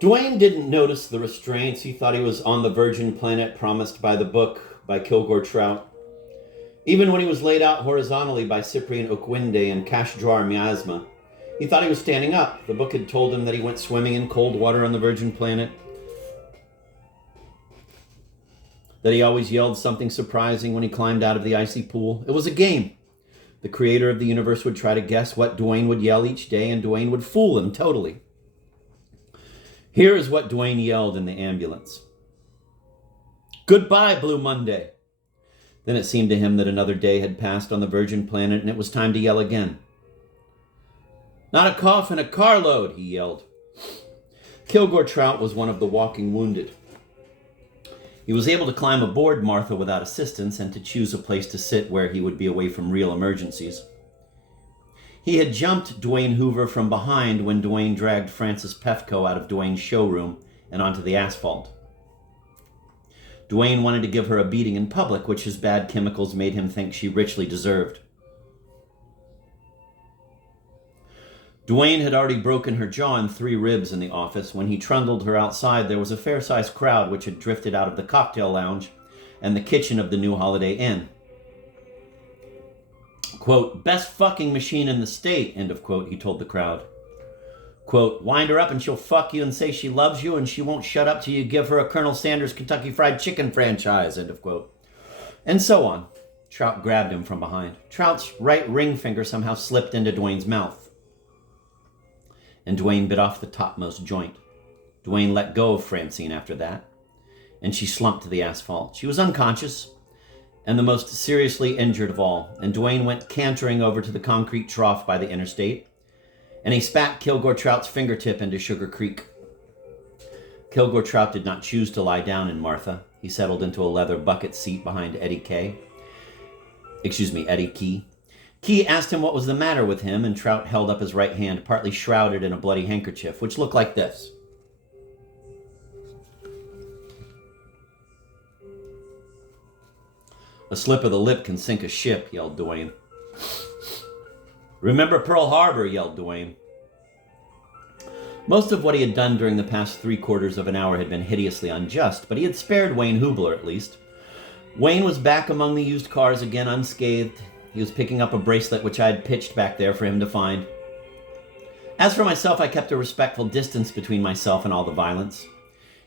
Dwayne didn't notice the restraints. He thought he was on the virgin planet promised by the book by Kilgore Trout. Even when he was laid out horizontally by Cyprian Okwinde and Kashjar Miasma, he thought he was standing up. The book had told him that he went swimming in cold water on the virgin planet, that he always yelled something surprising when he climbed out of the icy pool. It was a game. The creator of the universe would try to guess what Dwayne would yell each day, and Dwayne would fool him totally. Here is what Dwayne yelled in the ambulance. "Goodbye, Blue Monday." Then it seemed to him that another day had passed on the virgin planet, and it was time to yell again. "Not a cough and a carload," he yelled. Kilgore Trout was one of the walking wounded. He was able to climb aboard Martha without assistance and to choose a place to sit where he would be away from real emergencies. He had jumped Dwayne Hoover from behind when Dwayne dragged Francis Pefko out of Dwayne's showroom and onto the asphalt. Dwayne wanted to give her a beating in public, which his bad chemicals made him think she richly deserved. Dwayne had already broken her jaw and 3 ribs in the office. When he trundled her outside, there was a fair-sized crowd which had drifted out of the cocktail lounge and the kitchen of the new Holiday Inn. Quote, "Best fucking machine in the state," end of quote, he told the crowd. Quote, "Wind her up and she'll fuck you and say she loves you and she won't shut up till you give her a Colonel Sanders Kentucky Fried Chicken franchise," end of quote. And so on. Trout grabbed him from behind. Trout's right ring finger somehow slipped into Dwayne's mouth, and Dwayne bit off the topmost joint. Dwayne let go of Francine after that, and she slumped to the asphalt. She was unconscious, and the most seriously injured of all, and Dwayne went cantering over to the concrete trough by the interstate, and he spat Kilgore Trout's fingertip into Sugar Creek. Kilgore Trout did not choose to lie down in Martha. He settled into a leather bucket seat behind Eddie Key. Key asked him what was the matter with him, and Trout held up his right hand, partly shrouded in a bloody handkerchief, which looked like this. "A slip of the lip can sink a ship," yelled Dwayne. "Remember Pearl Harbor," yelled Dwayne. Most of what he had done during the past 3/4 of an hour had been hideously unjust, but he had spared Wayne Hubler at least. Wayne was back among the used cars again, unscathed. He was picking up a bracelet which I had pitched back there for him to find. As for myself, I kept a respectful distance between myself and all the violence,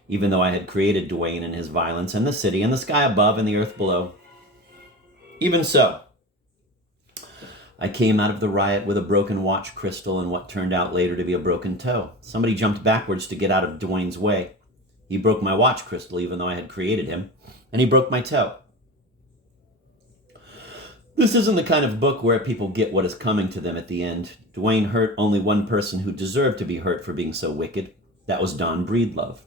even though I had created Dwayne and his violence, and the city, and the sky above, and the earth below. Even so, I came out of the riot with a broken watch crystal and what turned out later to be a broken toe. Somebody jumped backwards to get out of Dwayne's way. He broke my watch crystal, even though I had created him, and he broke my toe. This isn't the kind of book where people get what is coming to them at the end. Dwayne hurt only one person who deserved to be hurt for being so wicked. That was Don Breedlove.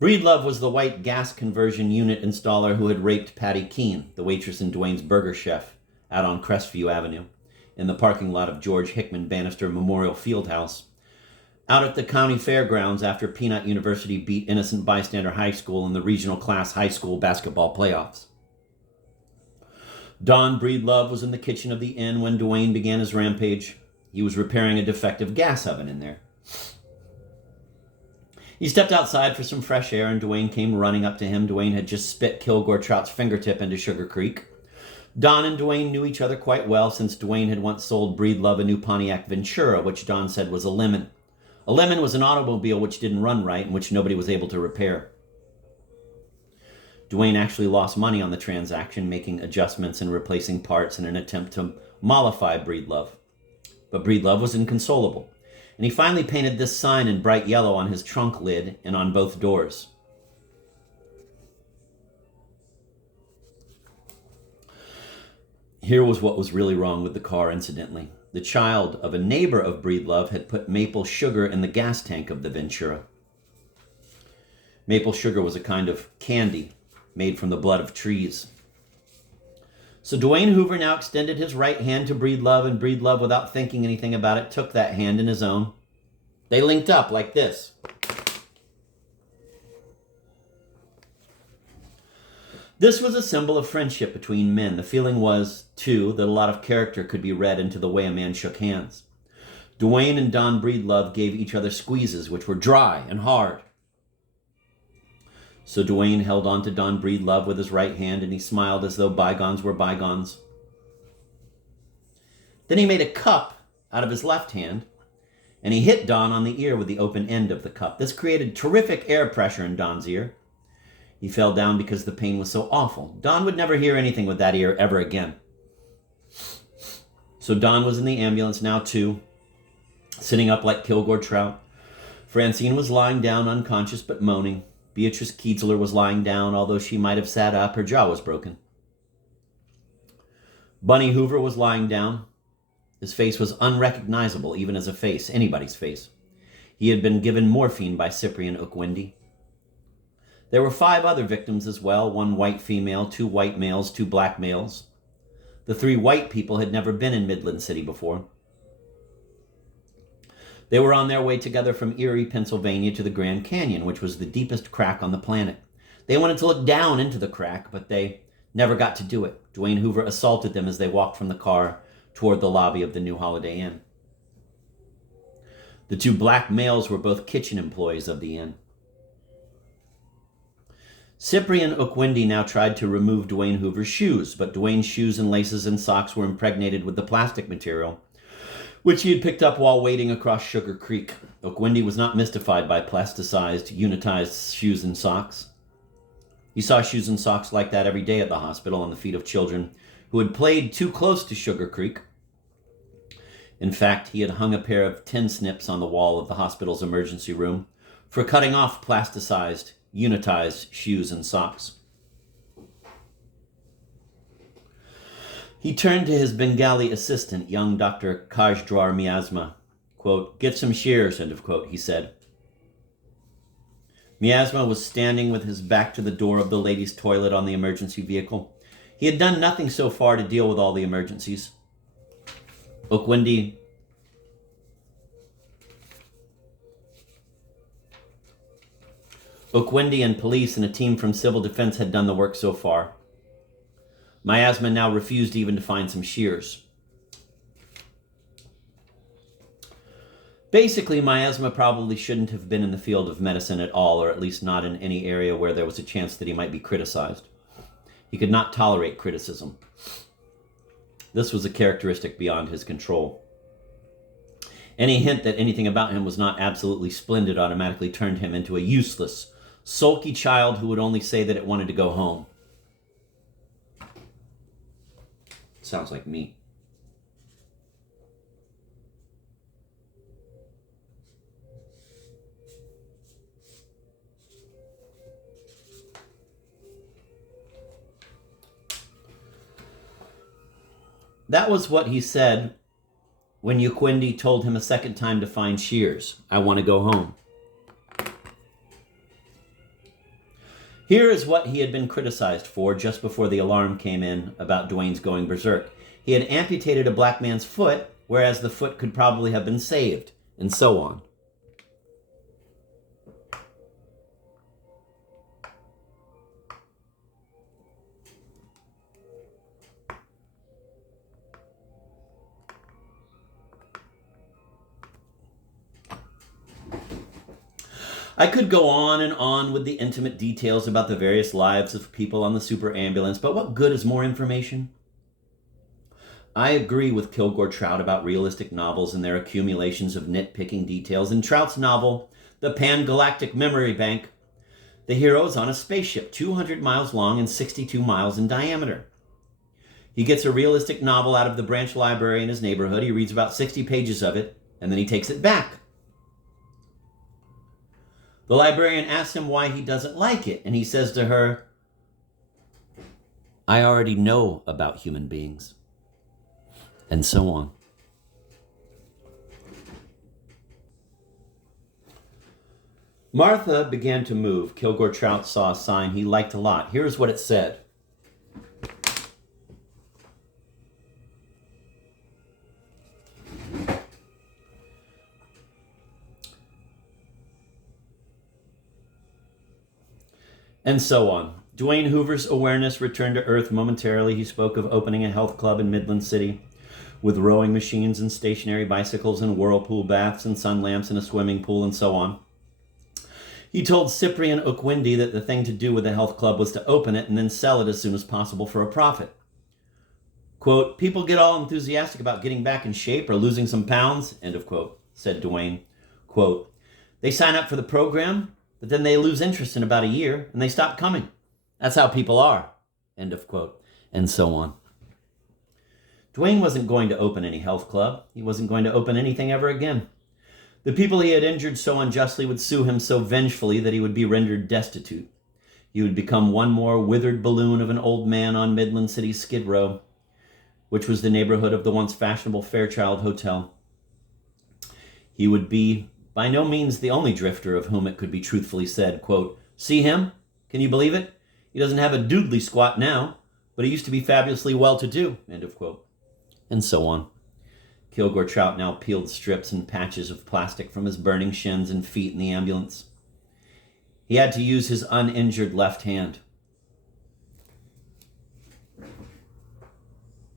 Breedlove was the white gas conversion unit installer who had raped Patty Keene, the waitress in Dwayne's Burger Chef, out on Crestview Avenue, in the parking lot of George Hickman Bannister Memorial Fieldhouse, out at the county fairgrounds after Peanut University beat Innocent Bystander High School in the regional class high school basketball playoffs. Don Breedlove was in the kitchen of the inn when Dwayne began his rampage. He was repairing a defective gas oven in there. He stepped outside for some fresh air, and Dwayne came running up to him. Dwayne had just spit Kilgore Trout's fingertip into Sugar Creek. Don and Dwayne knew each other quite well, since Dwayne had once sold Breedlove a new Pontiac Ventura, which Don said was a lemon. A lemon was an automobile which didn't run right and which nobody was able to repair. Dwayne actually lost money on the transaction, making adjustments and replacing parts in an attempt to mollify Breedlove. But Breedlove was inconsolable, and he finally painted this sign in bright yellow on his trunk lid and on both doors. Here was what was really wrong with the car, incidentally. The child of a neighbor of Breedlove had put maple sugar in the gas tank of the Ventura. Maple sugar was a kind of candy made from the blood of trees. So Dwayne Hoover now extended his right hand to Breedlove, and Breedlove, without thinking anything about it, took that hand in his own. They linked up like this. This was a symbol of friendship between men. The feeling was, too, that a lot of character could be read into the way a man shook hands. Dwayne and Don Breedlove gave each other squeezes, which were dry and hard. So Dwayne held on to Don Breedlove with his right hand, and he smiled as though bygones were bygones. Then he made a cup out of his left hand, and he hit Don on the ear with the open end of the cup. This created terrific air pressure in Don's ear. He fell down because the pain was so awful. Don would never hear anything with that ear ever again. So Don was in the ambulance now too, sitting up like Kilgore Trout. Francine was lying down unconscious but moaning. Beatrice Kienzler was lying down, although she might have sat up. Her jaw was broken. Bunny Hoover was lying down. His face was unrecognizable, even as a face, anybody's face. He had been given morphine by Cyprian Okwindi. There were 5 other victims as well, 1 white female, 2 white males, 2 black males. The 3 white people had never been in Midland City before. They were on their way together from Erie, Pennsylvania to the Grand Canyon, which was the deepest crack on the planet. They wanted to look down into the crack, but they never got to do it. Dwayne Hoover assaulted them as they walked from the car toward the lobby of the new Holiday Inn. The 2 black males were both kitchen employees of the inn. Cyprian Okwindi now tried to remove Dwayne Hoover's shoes, but Dwayne's shoes and laces and socks were impregnated with the plastic material, which he had picked up while wading across Sugar Creek. Okwindi was not mystified by plasticized, unitized shoes and socks. He saw shoes and socks like that every day at the hospital on the feet of children who had played too close to Sugar Creek. In fact, he had hung a pair of tin snips on the wall of the hospital's emergency room for cutting off plasticized, unitized shoes and socks. He turned to his Bengali assistant, young Dr. Kajdrar Miasma. Quote, "Get some shears," end of quote, he said. Miasma was standing with his back to the door of the ladies' toilet on the emergency vehicle. He had done nothing so far to deal with all the emergencies. Okwindi and police and a team from civil defense had done the work so far. Miasma now refused even to find some shears. Basically, Miasma probably shouldn't have been in the field of medicine at all, or at least not in any area where there was a chance that he might be criticized. He could not tolerate criticism. This was a characteristic beyond his control. Any hint that anything about him was not absolutely splendid automatically turned him into a useless, sulky child who would only say that it wanted to go home. Sounds like me. That was what he said when Okwindi told him a second time to find shears. "I want to go home." Here is what he had been criticized for just before the alarm came in about Dwayne's going berserk. He had amputated a black man's foot, whereas the foot could probably have been saved, and so on. I could go on and on with the intimate details about the various lives of people on the super ambulance, but what good is more information? I agree with Kilgore Trout about realistic novels and their accumulations of nitpicking details. In Trout's novel, The Pan-Galactic Memory Bank, the hero is on a spaceship 200 miles long and 62 miles in diameter. He gets a realistic novel out of the branch library in his neighborhood. He reads about 60 pages of it, and then he takes it back. The librarian asks him why he doesn't like it, and he says to her, "I already know about human beings," and so on. Martha began to move. Kilgore Trout saw a sign he liked a lot. Here's what it said. And so on. Dwayne Hoover's awareness returned to Earth momentarily. He spoke of opening a health club in Midland City. with rowing machines and stationary bicycles and whirlpool baths and sun lamps and a swimming pool and so on. He told Cyprian Ookwindi that the thing to do with the health club was to open it and then sell it as soon as possible for a profit. Quote, people get all enthusiastic about getting back in shape or losing some pounds, end of quote, said Duane. Quote, they sign up for the program, but then they lose interest in about a year and they stop coming. That's how people are, end of quote, and so on. Duane wasn't going to open any health club. He wasn't going to open anything ever again. The people he had injured so unjustly would sue him so vengefully that he would be rendered destitute. He would become one more withered balloon of an old man on Midland City's Skid Row, which was the neighborhood of the once fashionable Fairchild Hotel. He would be by no means the only drifter of whom it could be truthfully said, quote, see him? Can you believe it? He doesn't have a doodly squat now, but he used to be fabulously well-to-do, end of quote, and so on. Kilgore Trout now peeled strips and patches of plastic from his burning shins and feet in the ambulance. He had to use his uninjured left hand.